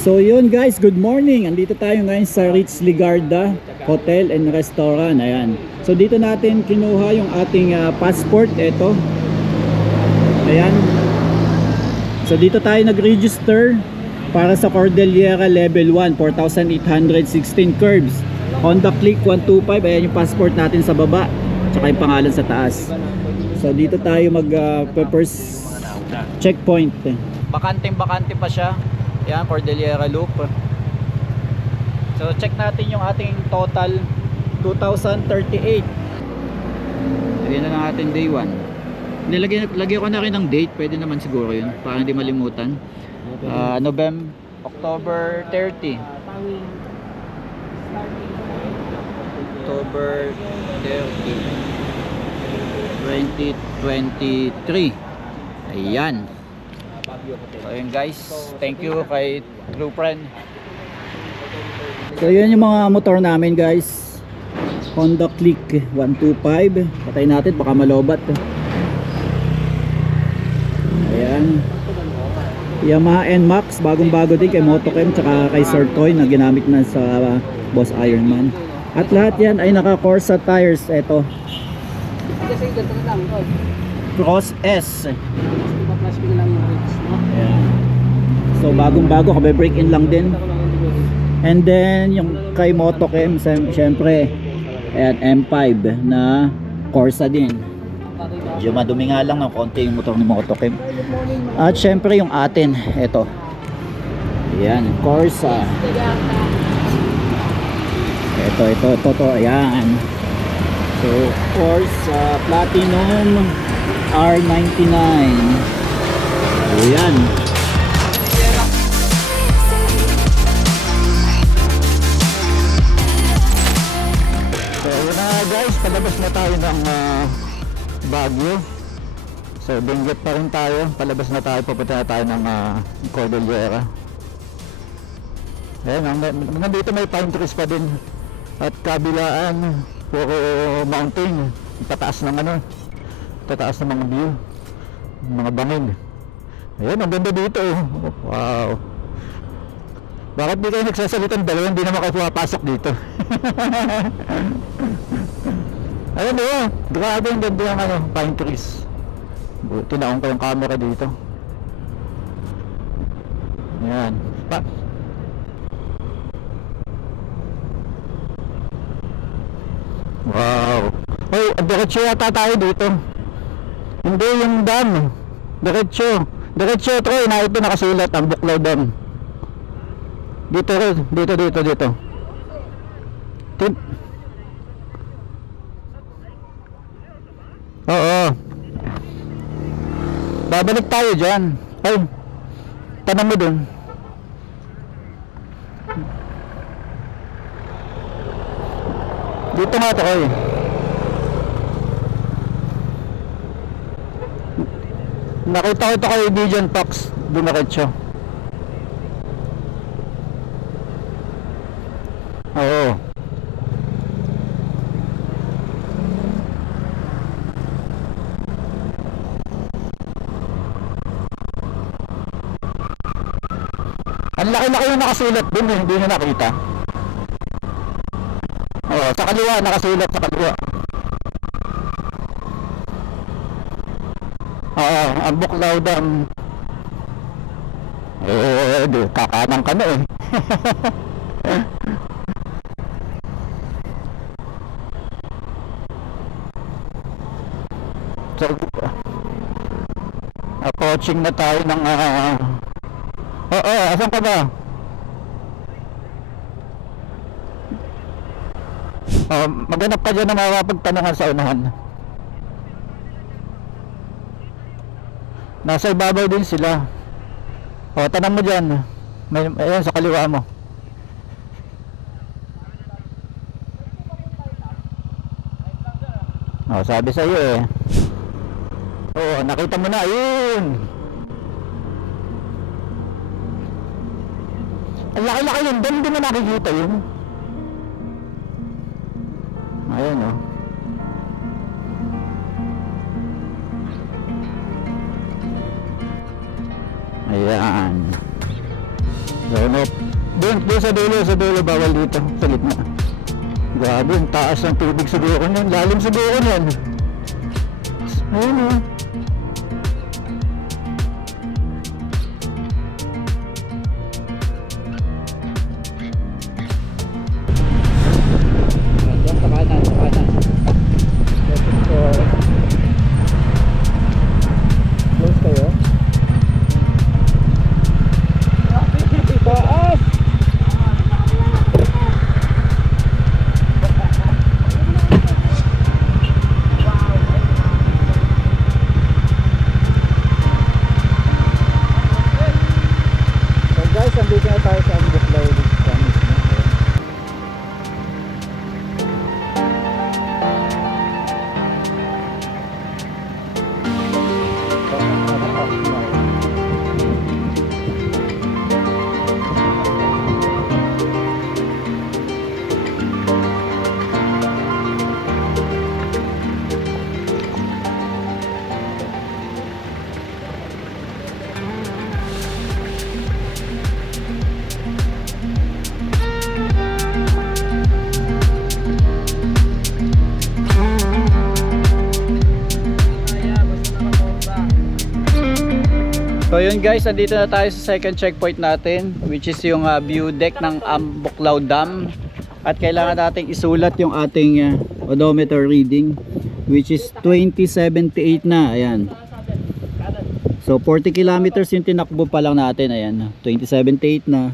So yun guys, good morning. Andito tayo ngayon sa Ritz Ligarda Hotel and Restaurant. Ayan. So dito natin kinuha yung ating passport. Ito. Ayan. So dito tayo nag-register para sa Cordillera Level 1, 4,816 curbs. Honda Click 125. Ayan yung passport natin sa baba. Tsaka yung pangalan sa taas. So dito tayo first checkpoint. Bakante pa siya. Yan, Cordillera Loop. So check natin yung ating total 2,038. Ayan na lang ating day 1. Lagyan ko na rin ng date. Pwede naman siguro yun para hindi malimutan. October 30. October 30 2023. Ayan. So yun guys, thank you kay True Friend. So yun yung mga motor namin guys. Honda Click 125. Patay natin baka malobat. Ayan. Yamaha NMAX, bagong bago din kay Motochem tsaka kay Sir Toy na ginamit na sa Boss Ironman. At lahat yan ay naka Corsa tires. Ito Cross S. Ayan. So bagong bago, kabe break in lang din. And then yung kay Motochem, syempre ayan, M5 na Corsa din. Medyo madumi nga lang ng konti yung motor ni Motochem. At syempre yung atin, ito. Ayan, Corsa. Ito, ayan. So Corsa Platinum R99. Ayan. So na guys, palabas na tayo ng Baguio. So Benguet pa rin tayo. Palabas na tayo, papunta na tayo ng Cordillera. Ayan, nandito may pine trees pa din. At kabilaan, puro mountain. Tataas ng tataas ng mga view, mga bangin. Ayan, ang ganda dito. Wow. Bakit di kayo nagsasalitang dalawa, hindi naman kayo pumapasok dito? Ayan o, grabe ang ganda ng pine trees. Tinaon ko yung camera dito. Ayan. Wow. Oh, diretso yata tayo dito. Hindi yung dam. Diretso Troy, na ito nakasulat ang Buklaw Dam. Dito. Oo. Babalik tayo dyan. Ay, tanong mo dun. Dito nga Troy. Nakita ko ito kay Dijon Fox, dumiretso. Oo. Ang laki-laki yung nakasulat dun eh, hindi nyo nakita. Oo, sa kaliwa, nakasulat sa kaliwa. Oo, ang Buklaw Dam. Kakanang kami eh. So, approaching na tayo ng oo, asan ka ba? Maghanap ka dyan na makapagtanungan sa unahan. Nasa ibabaw din sila. O, tanong mo dyan. Ayan sa kaliwa mo. O, sabi sa iyo eh. O, nakita mo na. Ayun. Ang laki-laki yun. Doon din mo nakikita yun. Ayan o. Ayan. Doon, doon sa dulo, bawal dito, sa gitna. Grabe, ang taas ng tubig siguro nun, lalim siguro nun. Ayun o. Diyan sa kanan, sa kanan. Close kayo. Taas! So guys, andito na tayo sa Ambuklaw mismo. So yun guys, andito na tayo sa second checkpoint natin, which is yung view deck ng Ambuklaw Dam. At kailangan nating isulat yung ating odometer reading, which is 2078 na. Ayan. So 40 kilometers yung tinakbo pa lang natin. Ayan, 2078 na.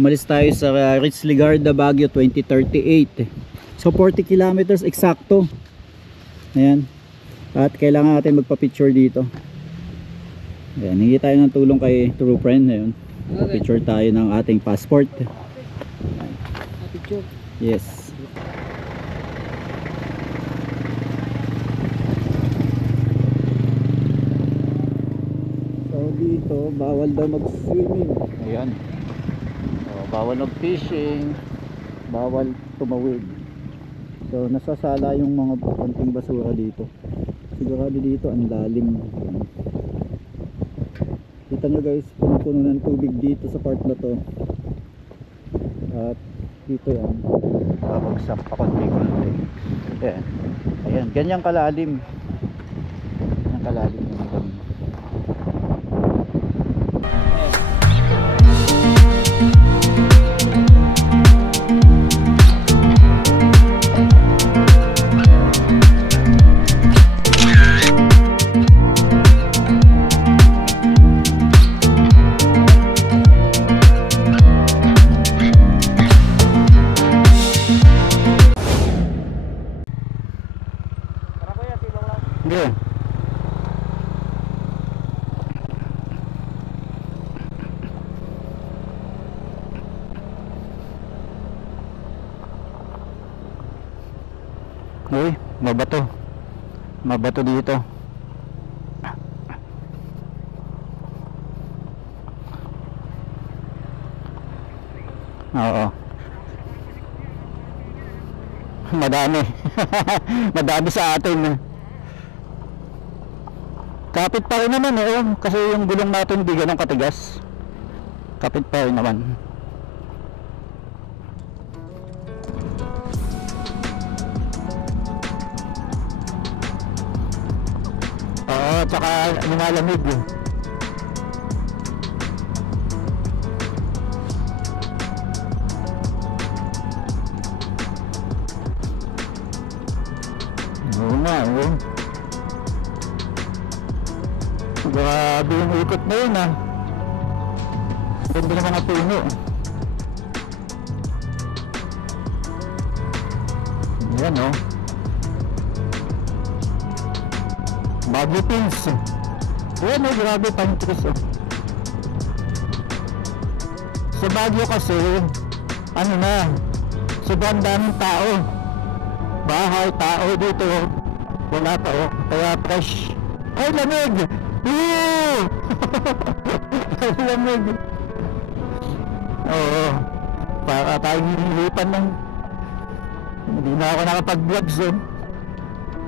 Umalis tayo sa Ritz Ligarda, Baguio, 2038. So 40 kilometers eksakto. Ayan. At kailangan natin magpa-picture dito. Ayan, hingi tayo ng tulong kay true friend. Ayun, picture tayo ng ating passport. Picture? Yes. So dito, bawal daw mag-swimming. Ayan. So, bawal mag-fishing, bawal tumawid. So nasasala yung mga konting basura dito. Sigurado dito ang lalim. Ayan. Kita nyo guys, puno-puno ng tubig dito sa part na to. At dito yan, babagsak pa konti-konti. Ayan, ayan, ganyang kalalim. Ganyang kalalim yung dam. Hindi. Uy, mabato. Mabato dito. Oo. Madami. Madami sa atin. Kapit pa rin naman kasi yung gulong natin hindi ganun katigas. Kapit pa rin naman. Oo, tsaka lumalamig eh. Oo nga, grabe yung ikot na yun Ganda ng mga puno. Yan Baguio Pins. Yan grabe pine trees Sa Baguio kasi sobrang daming tao. Bahay, tao dito wala pa kaya fresh. Ay, lamig! Lamig. Oo, para tayong hinilipan ng hindi na ako nakapag-vlogs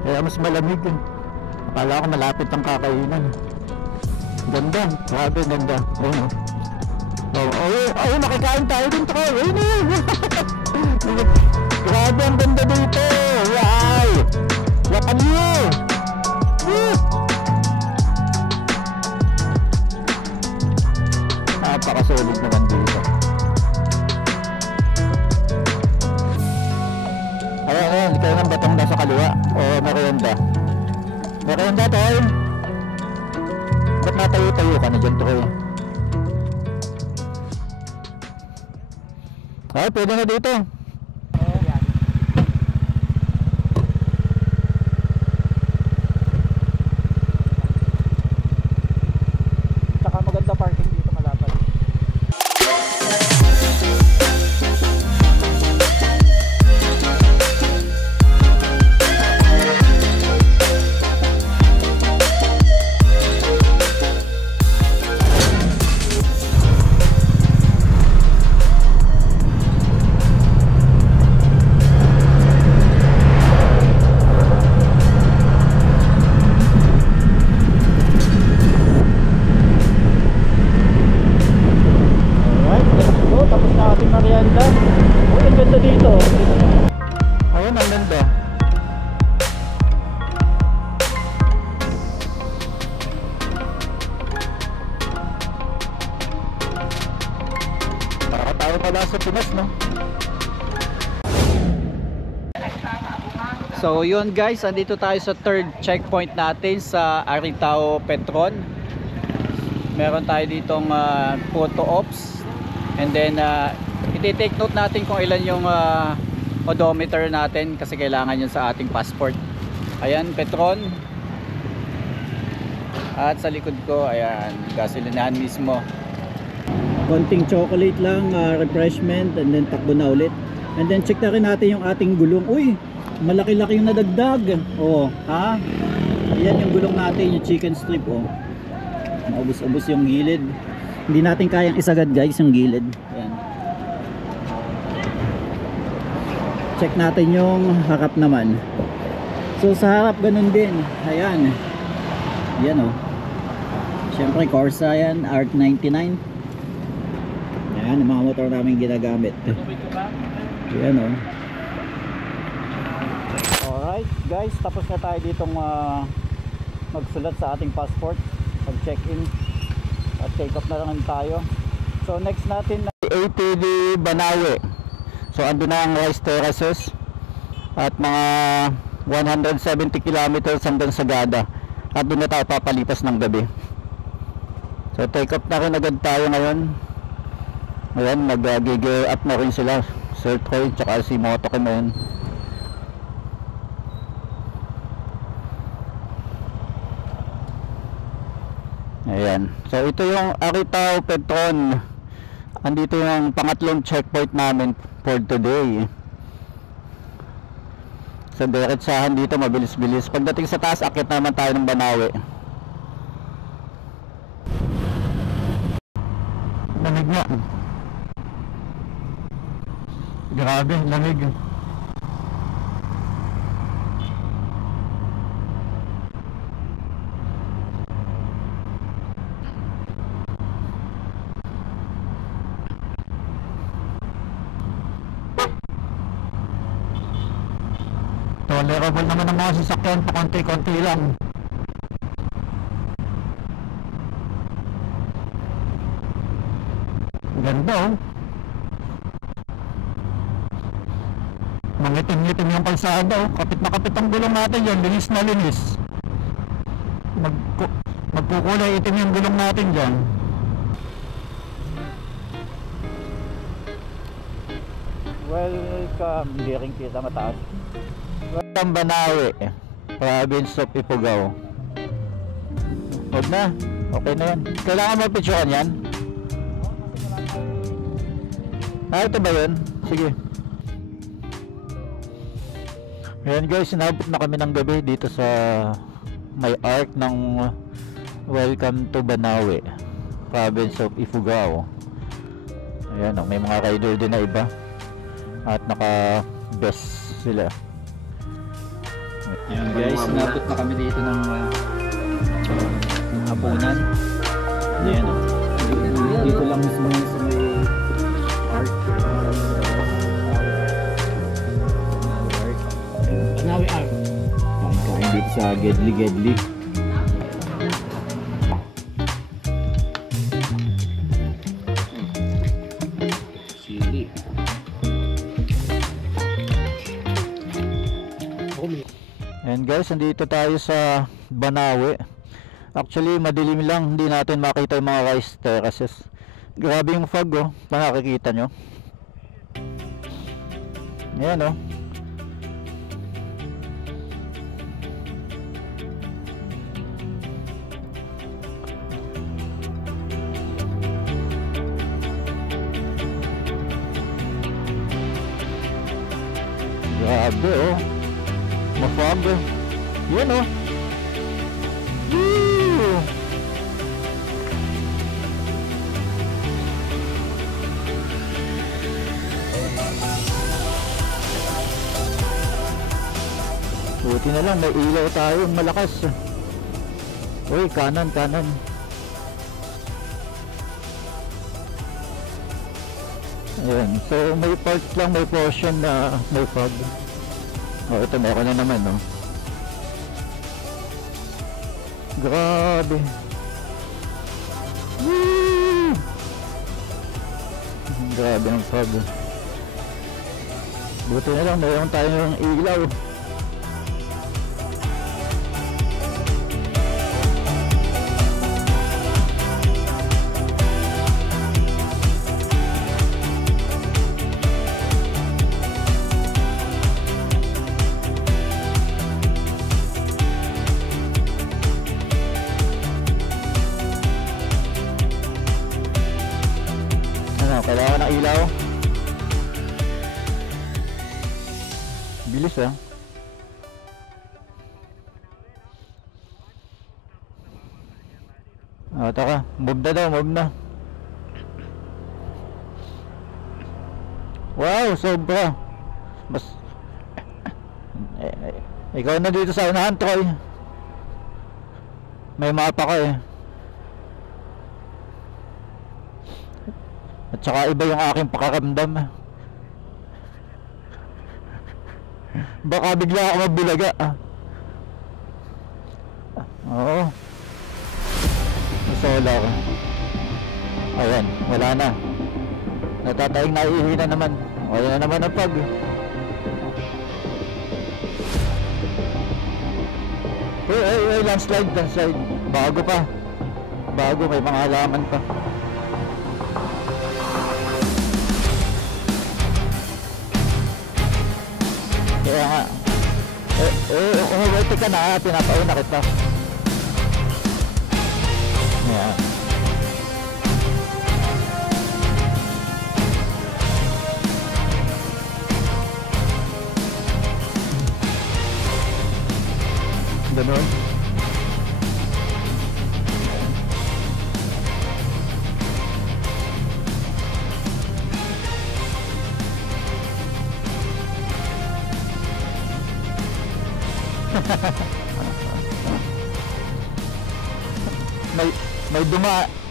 kaya mas malamig akala ko malapit ang kakainan. Ganda, grabe ganda. Oh, nakikain tayo dun, Troy. Ayun na. Grabe ang ganda dito. Wow. Yapan nyo. Napakasolid naman dito. Ayan, ikaw ng batong nasa kaliwa. O, merienda. Merienda, Troy. Ba't natayo-tayo ka na dyan, Troy? Ay, pwede na dito. Tsaka maganda parking dito, malapad. Merienda. Oh, ang ganda dito. Ayun, ang ganda. Para tayo pala sa Pinas, no? So yun guys, andito tayo sa third checkpoint natin sa Aritao Petron. Meron tayo ditong photo ops. And then iti-take note natin kung ilan yung odometer natin kasi kailangan yun sa ating passport. Ayan, Petron. At sa likod ko, ayan, gasolinahan mismo. Konting chocolate lang, refreshment, and then takbo na ulit. And then check na rin natin yung ating gulong. Uy, malaki-laki yung nadagdag. Oh, ha? Ayan yung gulong natin, yung chicken strip. Oh, maubos-ubos yung gilid. Hindi natin kayang isagad guys yung gilid. Ayan. Check natin yung harap naman. So sa harap ganun din. Ayan. Yan oh. Siyempre Corsa yan, Art99. Ayan, yung mga motor namin ginagamit. Ayan oh. Alright guys, tapos na tayo ditong magsulat sa ating passport. Pag-check-in at take off na lang tayo. So next natin na ATV Banawe. So andun na ang rice terraces at mga 170 kilometers hanggang Sagada. At doon na tayo papalipas ng gabi. So take off na rin agad tayo ngayon. Ayan, mag-gear up na rin sila, Sir Troy tsaka si Moto Kimen. Ayan. So ito yung Aritao Petron. Andito yung pangatlong checkpoint namin for today. So diretsahan dito, mabilis-bilis. Pagdating sa taas, akit naman tayo ng Banawe. Lamig nga. Grabe, lamig. Tolerable naman ang mga sasakyan, pa konti-konti lang. Ganda oh. Mangitim-ngitim yung kalsada oh. Kapit na kapit ang gulong natin yan, linis na linis. Magkukulay itim yung gulong natin dyan. Welcome, hindi rin kita mataas. Welcome Banawe, province of Ifugao. Huwag na, okay na yan. Kailangan mo picturean yan? Ito ba yun? Sige. Ayan guys, sinabot na kami ng gabi dito sa may arc ng Welcome to Banawe, province of Ifugao. Ayan, may mga rider din na iba at naka-best sila. Ayan guys, sinabot na kami dito ng hapunan. Ayan, dito lang mismo sa may gedli-gedli. Sili. And guys, nandito tayo sa Banawe. Actually, madilim lang, hindi natin makita yung mga rice terraces. Grabe yung fog, oh. Nakikita nyo. Ayan, oh. Grabe, oh. Mafog, oh. Yan, oh. Woo! Buti na lang, may ilaw tayo, malakas. Uy, kanan, kanan. Ayan, so may part lang, may portion na may fog. Oh, ito meron na naman, no. Grabe. Woo! Grabe ang fog. Buti na lang, mayroon tayong ilaw. Kailangan ng ilaw. Bilis, ah. Taka, move na daw, move na. Wow, sobra. Mas ikaw na dito sa unahan, Troy. May mapa ka, eh. At saka iba yung aking pakaramdam. Baka bigla ako magbulaga, ah. Oo. Solar. Ayan, wala na. Natatayang naiihina naman. Ayan na naman ang pag. Hey, landslide, landslide. Bago pa. Bago, may mga halaman pa. Kaya nga, umuwerte ka na, pinapauna kita. Ayan. Ganun.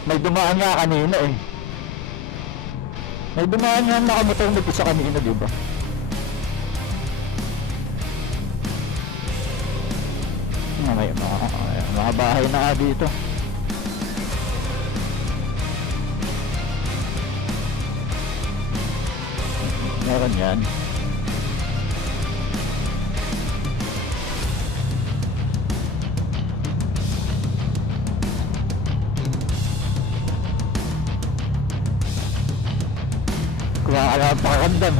may dumaan nga kanina, eh. May dumaan nga nakamotor mag-isa kanina, di ba? May mga bahay na nga dito. Meron yan. Wala pa kakandam.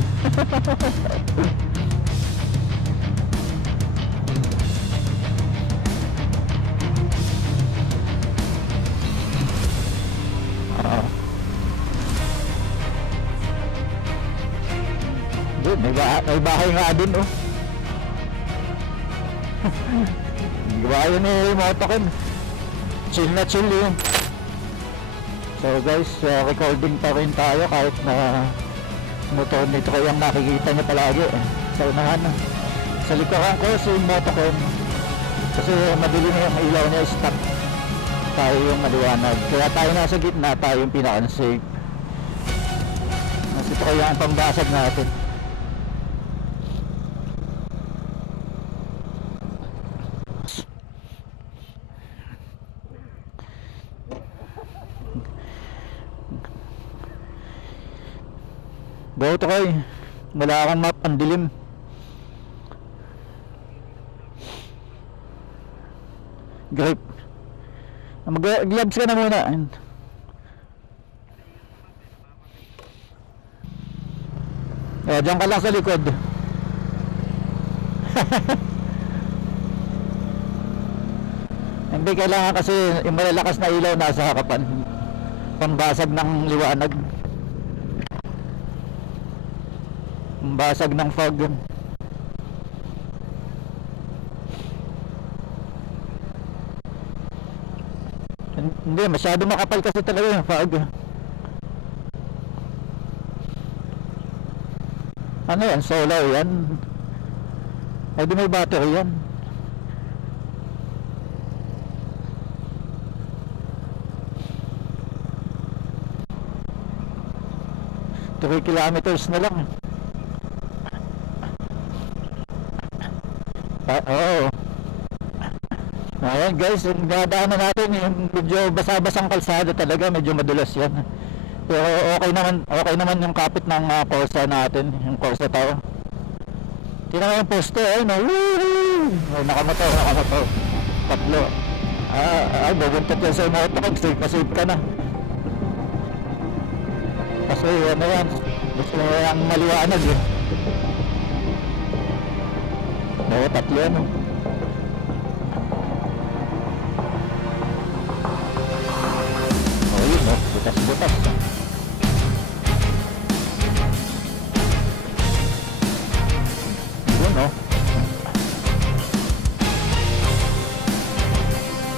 Dude, may bahay nga din, oh. Bahay ni Motokin. Chill na chill yun. So guys, recording pa rin tayo kahit na motor nito ko yung nakikita niyo palagi, eh. Sa unahan, sa likuran ko si Motokin, kasi madilim yung ilaw niya, stop. Tayo yung maliwanag, kaya tayo nasa gitna, tayo yung pinaka-safe. Mas ito ko yung pambasag natin. Go to Koy. Wala akong map, ang dilim. Grip. Mag-gloves ka na muna. Diyan ka lang sa likod. Hindi kailangan kasi yung malalakas na ilaw nasa harapan. Pambasag ng liwanag. Pambasag ng fog. Hindi, masyado makapal kasi talaga yung fog. Ano yan? Solar yan? Ay di may battery yan. Three kilometers na lang. Oo. Ayan guys, yung dadaanan natin yung medyo basa-basang kalsada talaga, medyo madulas yan. Pero okay naman yung kapit ng Corsa natin, yung Corsa Tower. Tingnan mo yung poste, no? Ay, nakamotor. Tatlo. Ay, bubuntot yan sa motor, safe ka na. Kasi ano yan, gusto mo yung maliwanag eh. Oo, tatlo yan, no? Oh, yun, no? Butas-butas. Yun, no?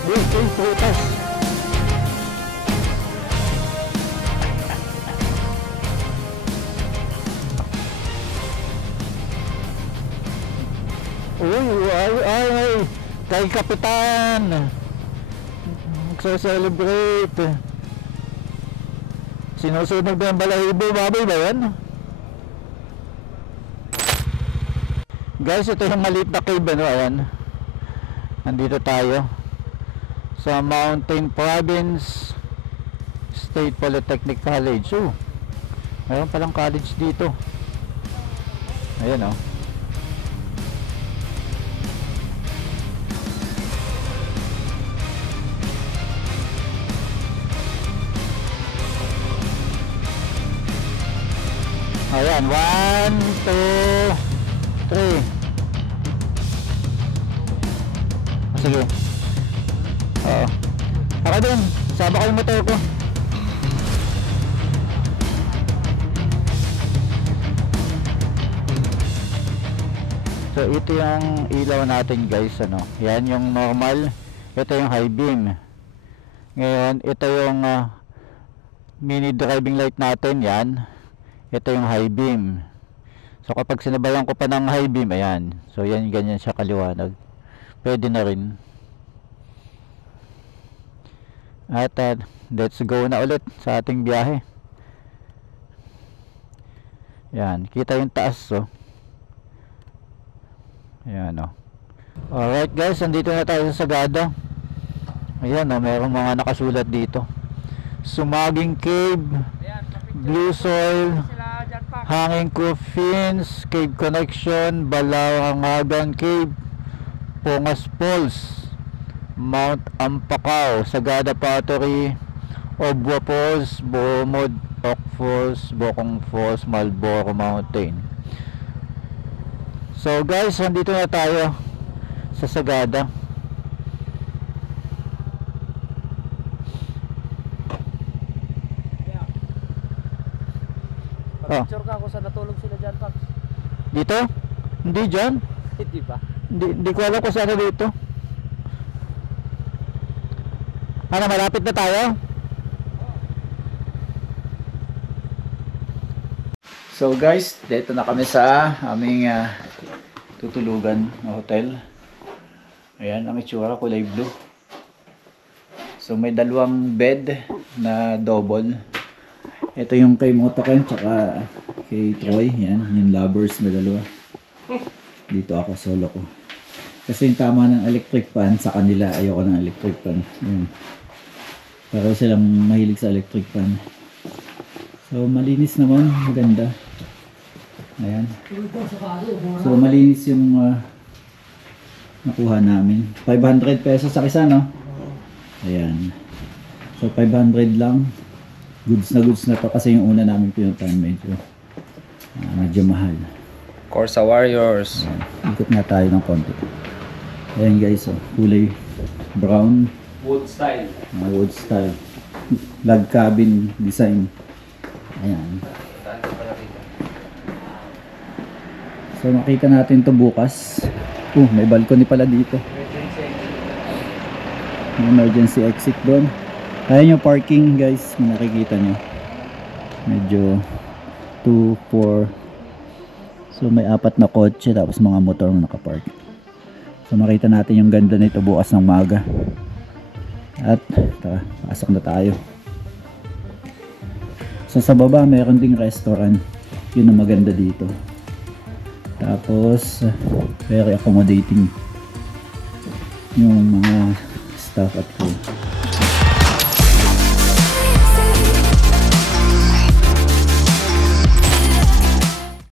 Yun, butas. Uy, ay, kay Kapitan magsa-celebrate. Sinusunog na yung balahibo, baboy ba yan? Guys, ito yung maliit na cave, ano, ayan. Nandito tayo sa Mountain Province State Polytechnic College. Mayroon palang college dito. Ayan, oh. Ayan, 1, 2, 3. Sige. Oo. Ako din, saba ko yung motor ko. So ito yung ilaw natin guys, ano. Yan yung normal, ito yung high beam. Ngayon, ito yung mini driving light natin, yan. Ito yung high beam. So kapag sinabayan ko pa ng high beam, ayan. So yan, ganyan siya kaliwanag. Pwede na rin. At let's go na ulit sa ating biyahe. Yan, kita yung taas, oh. Ayan, oh. Alright guys, nandito na tayo sa Sagada. Ayan, oh, mayroong mga nakasulat dito. Sumaging Cave, Blue Soil, Hanging Coffins, Cave Connection, Balawangagan Cave, Pongas Falls, Mount Ampacao, Sagada Pottery, Obwa Falls, Bomod, Oak Falls, Bokong Falls, Malboro Mountain. So guys, nandito na tayo sa Sagada. Picture ka kung saan natulog sila dyan, Pax. Dito? Hindi dyan. Hindi ba? Hindi ko alam kung saan dito. Ano, malapit na tayo? So guys, dito na kami sa aming tutulugan na hotel. Ayan, ang itsura, kulay blue. So may dalawang bed na double. Ito yung kay Motoken tsaka kay Troy. Yan, yung lovers na dalawa. Dito ako, solo ko. Kasi yung tama ng electric fan sa kanila, ayoko ng electric fan. Yan. Pero silang mahilig sa electric fan. So malinis naman, maganda. Ayan. So malinis yung nakuha namin. 500 pesos sa isa, no? Ayan. So 500 lang. Goods na to kasi yung una namin pinuntahan medyo mahal. Corsa Warriors. Ayan. Ikot nga tayo ng konti. Ayan guys, oh, kulay brown. Wood style. Wood style. Log cabin design. Ayan. So makita natin to bukas. May balcony pala dito. May emergency exit doon. Ayan yung parking guys, kung nakikita nyo. Medyo 2, 4. So may 4 na kotse tapos mga motor ang nakapark. So makita natin yung ganda nito bukas ng maga. At tara, pasok na tayo. So sa baba mayroon ding restaurant. Yun ang maganda dito. Tapos very accommodating yung mga staff at crew.